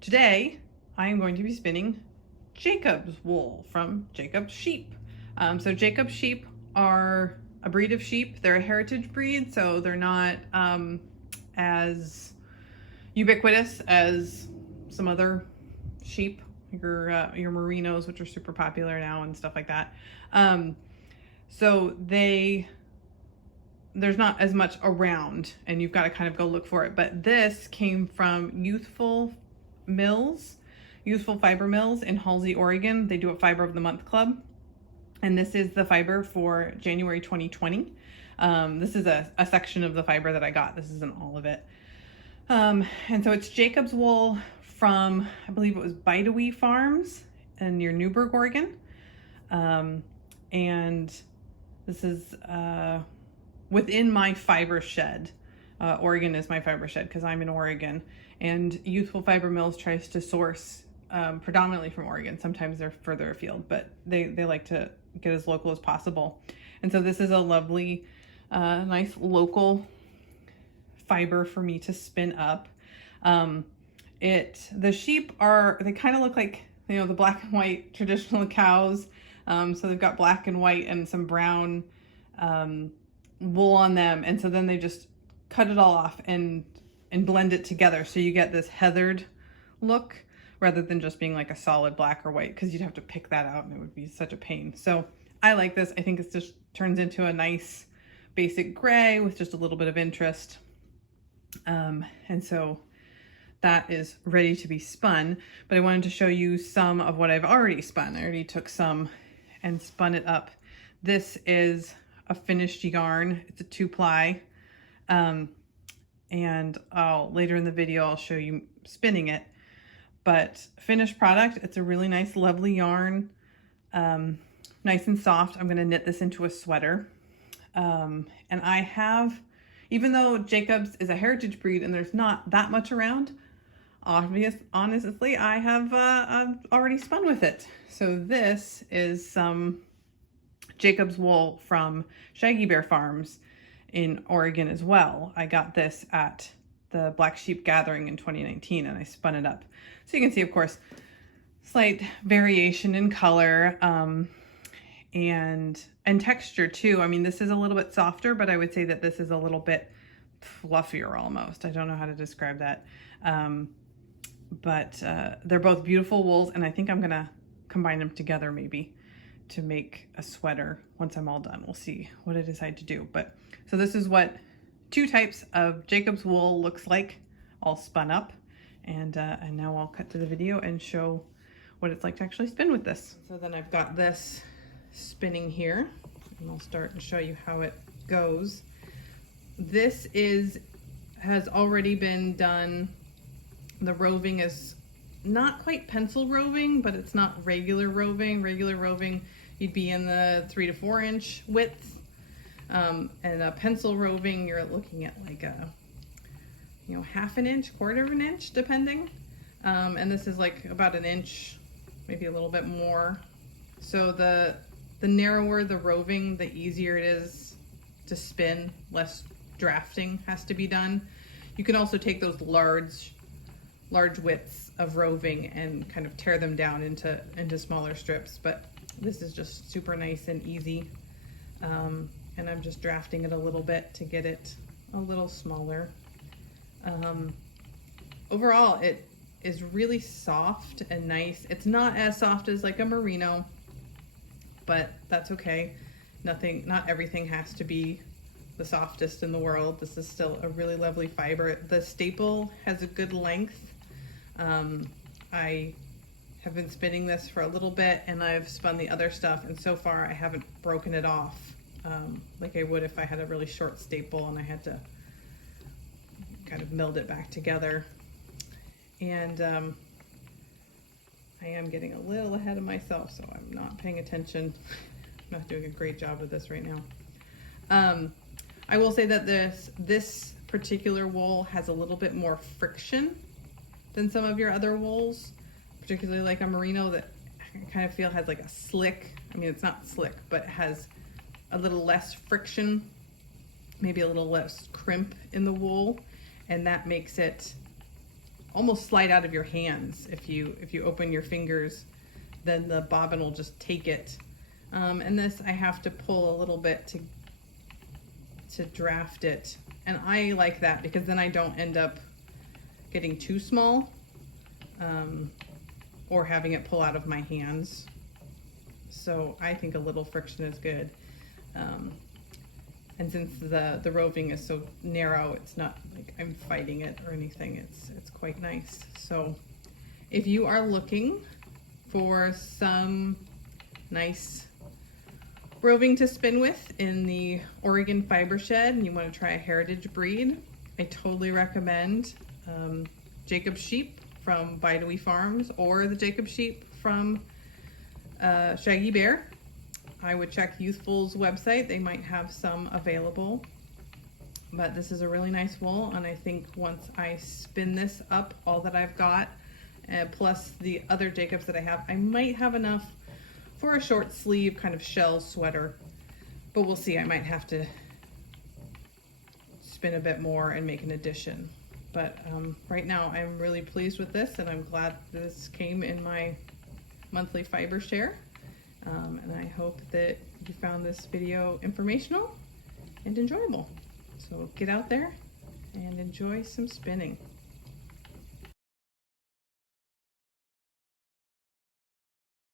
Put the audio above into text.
Today, I am going to be spinning Jacob's wool from Jacob's sheep. So Jacob's sheep are a breed of sheep. They're a heritage breed, so they're not as ubiquitous as some other sheep, your merinos, which are super popular now and stuff like that. So there's not as much around, and you've got to kind of go look for it. But this came from Youthful Fiber Mills in Halsey, Oregon. They do a Fiber of the Month Club, and this is the fiber for January 2020. This is a section of the fiber that I got. This isn't all of it. And so it's Jacob's wool from, I believe it was Bidawee Farms near Newberg, Oregon. And this is within my fiber shed. Oregon is my fiber shed because I'm in Oregon, and Youthful Fiber Mills tries to source predominantly from Oregon. Sometimes they're further afield, but they like to get as local as possible. And so this is a lovely, nice local fiber for me to spin up. The sheep they kind of look like, the black and white traditional cows. So they've got black and white and some brown wool on them. And so then they just cut it all off and blend it together. So you get this heathered look rather than just being like a solid black or white, because you'd have to pick that out and it would be such a pain. So I like this. I think it just turns into a nice basic gray with just a little bit of interest. And so that is ready to be spun, but I wanted to show you some of what I've already spun. I already took some and spun it up. This is a finished yarn. It's a 2-ply. And later in the video, I'll show you spinning it, but finished product. It's a really nice, lovely yarn. Nice and soft. I'm going to knit this into a sweater. And I have, even though Jacob's is a heritage breed and there's not that much around, honestly, I have already spun with it. So this is some Jacob's wool from Shaggy Bear Farms in Oregon as well. I got this at the Black Sheep Gathering in 2019 and I spun it up. So you can see, of course, slight variation in color and texture too. I mean, this is a little bit softer, but I would say that this is a little bit fluffier almost. I don't know how to describe that. But they're both beautiful wools, and I think I'm gonna combine them together maybe to make a sweater once I'm all done. We'll see what I decide to do. But so this is what 2 types of Jacob's wool looks like, all spun up. And now I'll cut to the video and show what it's like to actually spin with this. So then I've got this spinning here, and I'll start and show you how it goes. This has already been done. The roving is not quite pencil roving, but it's not regular roving. Regular roving, you'd be in the 3 to 4 inch width. And a pencil roving, you're looking at like a, half an inch, quarter of an inch, depending. And this is like about an inch, maybe a little bit more. So the narrower the roving, the easier it is to spin, less drafting has to be done. You can also take those large widths of roving and kind of tear them down into smaller strips, but this is just super nice and easy. And I'm just drafting it a little bit to get it a little smaller. Overall, it is really soft and nice. It's not as soft as like a merino, but that's okay. Not everything has to be the softest in the world. This is still a really lovely fiber. The staple has a good length. I have been spinning this for a little bit, and I've spun the other stuff, and so far I haven't broken it off like I would if I had a really short staple and I had to kind of meld it back together. And I am getting a little ahead of myself, so I'm not paying attention. I'm not doing a great job of this right now. I will say that this particular wool has a little bit more friction than some of your other wools, particularly like a merino that I kind of feel has like a slick, I mean, it's not slick, but it has a little less friction, maybe a little less crimp in the wool, and that makes it almost slide out of your hands. If you open your fingers, then the bobbin will just take it. And this I have to pull a little bit to draft it. And I like that because then I don't end up getting too small or having it pull out of my hands. So I think a little friction is good. And since the roving is so narrow, it's not like I'm fighting it or anything. It's quite nice. So if you are looking for some nice roving to spin with in the Oregon Fiber Shed and you want to try a heritage breed, I totally recommend Jacob Sheep from Bidewee Farms or the Jacob Sheep from Shaggy Bear. I would check Youthful's website. They might have some available. But this is a really nice wool, and I think once I spin this up, all that I've got, plus the other Jacobs that I have, I might have enough for a short sleeve kind of shell sweater. But we'll see. I might have to spin a bit more and make an addition. But right now I'm really pleased with this, and I'm glad this came in my monthly fiber share. And I hope that you found this video informational and enjoyable. So get out there and enjoy some spinning.